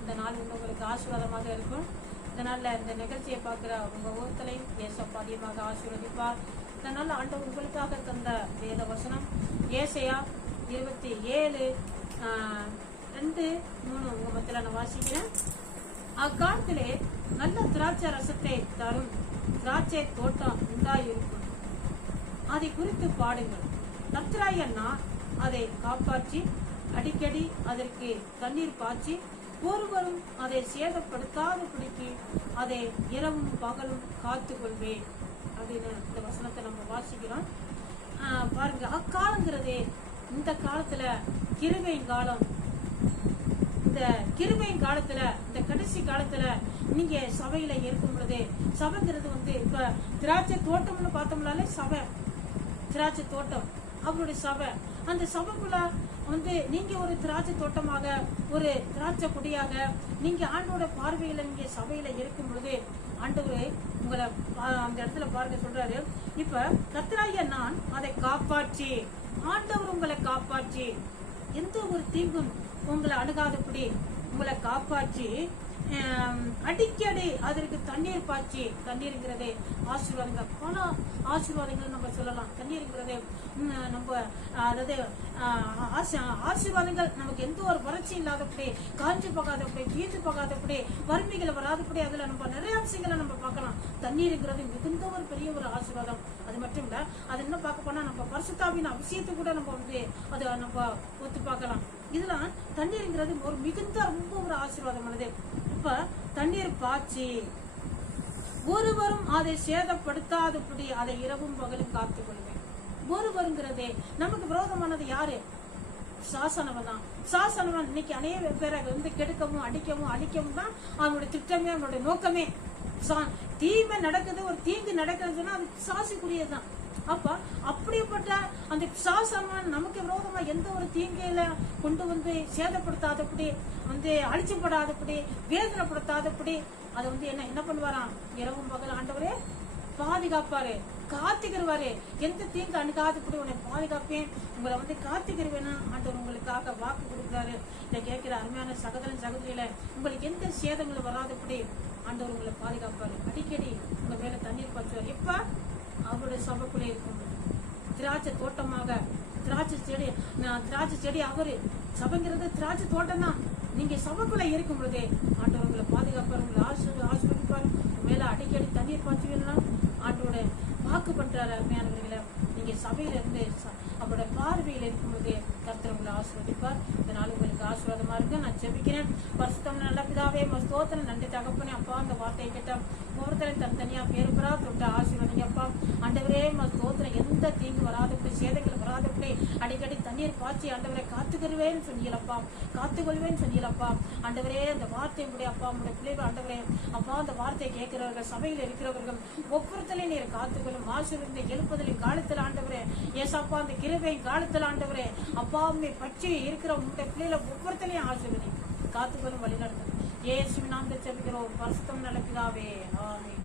இந்த நாள் உங்களுக்கு ஆசீர்வாதமாக இருக்கும். இதனால் இந்த நிகழ்ச்சியை பார்க்குற உங்க ஒருத்தரையும் ஏசப்பா அதிகமாக ஆசீர்வதிப்பார். இதனால் ஆண்டு உங்களுக்காக தந்த வேத வசனம் ஏசையா இருபத்தி ஏழு ரெண்டு மூணு உங்க மத்தியில் நான் வாசிக்கிறேன். அக்காலத்திலே நல்ல திராட்சை ரசத்தை தரும் திராட்சை தோட்டம் உண்டாயிருக்கும். அதை குறித்து பாடுங்கள். கர்த்தராயண்ணா அதை காப்பாற்றி அடிக்கடி அதற்கு தண்ணீர் பாய்ச்சி ஒருவரும் அதை சேதப்படுத்தாதபடிக்கு அதை இரவும் பகலும் காத்து கொள்வேன் அப்படின்னு இந்த வசனத்தை நம்ம வாசிக்கிறோம். ஆஹ் பாருங்க அக்காலங்கிறதே இந்த காலத்துல கிருபையின் காலம். இந்த கிருபையின் காலத்துல இந்த கடைசி காலத்துல நீங்க சபையில இருக்கும் பொழுது சபைங்கிறது வந்து இப்ப திராட்சை தோட்டம்னு பார்த்தோம்னாலே சபை. திராட்சை தோட்டம் அவருடைய சபை. அந்த சபைக்குள்ள வந்து நீங்க ஒரு திராட்சை தோட்டமாக ஒரு திராட்சை கொடியாக நீங்க ஆண்டோட பார்வையில நீங்க சபையில இருக்கும் பொழுது ஆண்டவரே உங்களை பா- அந்த இடத்துல பாருங்க சொல்றாரு. இப்ப கத்திராய நான் அதை காப்பாற்றி ஆண்டவர் உங்களை காப்பாற்றி எந்த ஒரு தீங்கும் உங்களை அணுகாதபடி உங்களை காப்பாற்றி அடிக்கடி அதற்கு தண்ணீர் பாய்ச்சி தண்ணீர்ங்கிறதே ஆசீர்வாதங்கள். பல ஆசீர்வாதங்கள் நம்ம சொல்லலாம். தண்ணீர்ங்கிறதே நம்ம அதாவது ஆசீர்வாதங்கள் நமக்கு எந்த ஒரு வறட்சி இல்லாதபடி காஞ்சி போகாதபடி பீஞ்சு போகாதபடி வறுமைகளை வராதபடி அதுல நம்ம நிறைய விஷயங்களை நம்ம பார்க்கலாம். தண்ணீர்ங்கிறது மிகுந்த ஒரு பெரிய ஒரு ஆசீர்வாதம். அது மட்டும் இல்ல அது என்ன பார்க்க போனா நம்ம பரிசுத்தாவின் அவசியத்தை கூட நம்ம வந்து அதை நம்ம ஒத்து பார்க்கலாம். இதெல்லாம் தண்ணீருங்கிறது ஒரு மிகுந்த ரொம்ப ஒரு ஆசீர்வாதமானது. தண்ணீர் பாய்ச்சி ஒருவரும் அதை சேதப்படுத்தாதபடி அதை இரவும் பகலும் காத்துக் கொள்வேன். ஒருவருங்கிறதே நமக்கு விரோதமானது யாரு? சாசனவன் தான். சாசனவன் இன்னைக்கு அநேக பேரை வந்து கெடுக்கவும் அடிக்கவும் அழிக்கவும் தான் அவனுடைய திட்டமே அவனுடைய நோக்கமே. சா- தீமை நடக்குது ஒரு தீங்கு நடக்கிறதுன்னா அது சாசிக்குரியதுதான். அப்ப அப்படிப்பட்ட அந்த சாசனவன் நமக்கு விரோதமா எந்த ஒரு தீங்கையில கொண்டு வந்து சேதப்படுத்தாதபடி வந்து அழிச்சப்படாதபடி வேதனைப்படுத்தாதபடி அதை வந்து என்ன என்ன பண்ணுவாராம்? இரவும் பகல் ஆண்டவரே பாதுகாப்பாரு காத்துக்கிறவாரு எந்த தீங்கு அணுகாதபடி உன்னை பாதுகாப்பேன். உங்களை வந்து காத்துக்கிறவேன்னு ஆண்டவர் உங்களுக்காக வாக்கு கொடுக்குறாரு. இதை கேட்கிற அருமையான சகோதரன் சகோதரியில உங்களுக்கு எந்த சேதங்களும் வராதபடி ஆண்டவர் உங்களை பாதுகாப்பாரு. அடிக்கடி உங்க மேல தண்ணீர் பாய்ச்சுவார். எப்ப அவருடைய சபைக்குள்ளே இருக்கும். திராட்சை தோட்டமாக திராட்சை செடி நான் திராட்சை செடி அவரு சபைங்கிறது திராட்சை தோட்டம் தான். நீங்க சபைக்குள்ள இருக்கும் பொழுதே ஆண்டவர் உங்களை பாதுகாப்பார் உங்களை ஆசீர்வ ஆசீர்வதிப்பார். மேல அடிக்கடி தண்ணீர் பாய்ச்சுவீங்கன்னா ஆண்டோட வாக்கு பண்றாரு அருமையானவர்களை. நீங்க சபையில இருந்து ச- அவரோட பார்வையில் இருக்கும் பொழுதே கர்த்தர் உங்களை ஆசிர்வதிப்பார். இதனால உங்களுக்கு ஆசீர்வாதமா இருக்கு நான் ஜெபிக்கிறேன். பரிசுத்தம் நல்ல பிதாவே உமக்கு நன்றி தகப்பனே. அப்பா அந்த வார்த்தையை கேட்ட ஒவ்வொருத்தரையும் தனித்தனியா பேருபரா தொட்ட ஆசீர்வாதிங்க அப்பா ஆண்டவரே உமக்கு ஸ்தோத்திரம் எந்த தீங்கு வராதபடி சேதங்கள் வராதபடி அடிக்கடி தண்ணீர் பாய்ச்சி ஆண்டவரை காத்துக்கொள்வேன்னு சொன்னீங்களப்பா காத்துக்கொள்வேன்னு சொன்னீங்களப்பா ஆண்டவரே அந்த வார்த்தை உங்களுடைய அப்பா உங்களுடைய பிள்ளைகள் ஆண்டவரே அப்பா அந்த வார்த்தையை கேட்கிறவர்கள் சபையில் இருக்கிறவர்கள் ஒவ்வொருத்தலையும் நீர் காத்துக்கொள்ளும் ஆசீர்வதிந்த எழுப்பதில் காலத்தில் ஆண்டவரே ஏசாப்பா அந்த கிருவை காலத்தில் ஆண்டவரே அப்பா உண்மை பற்றி இருக்கிற உங்களுடைய பிள்ளைகளை ஒவ்வொருத்தலையும் ஆசிரியர் காத்துக்கொள்ளும் வழி ஏசுவினாந்த செல்கிறோம் நாமத்தை பரிசுத்தம் நடக்குதாவே ஆமே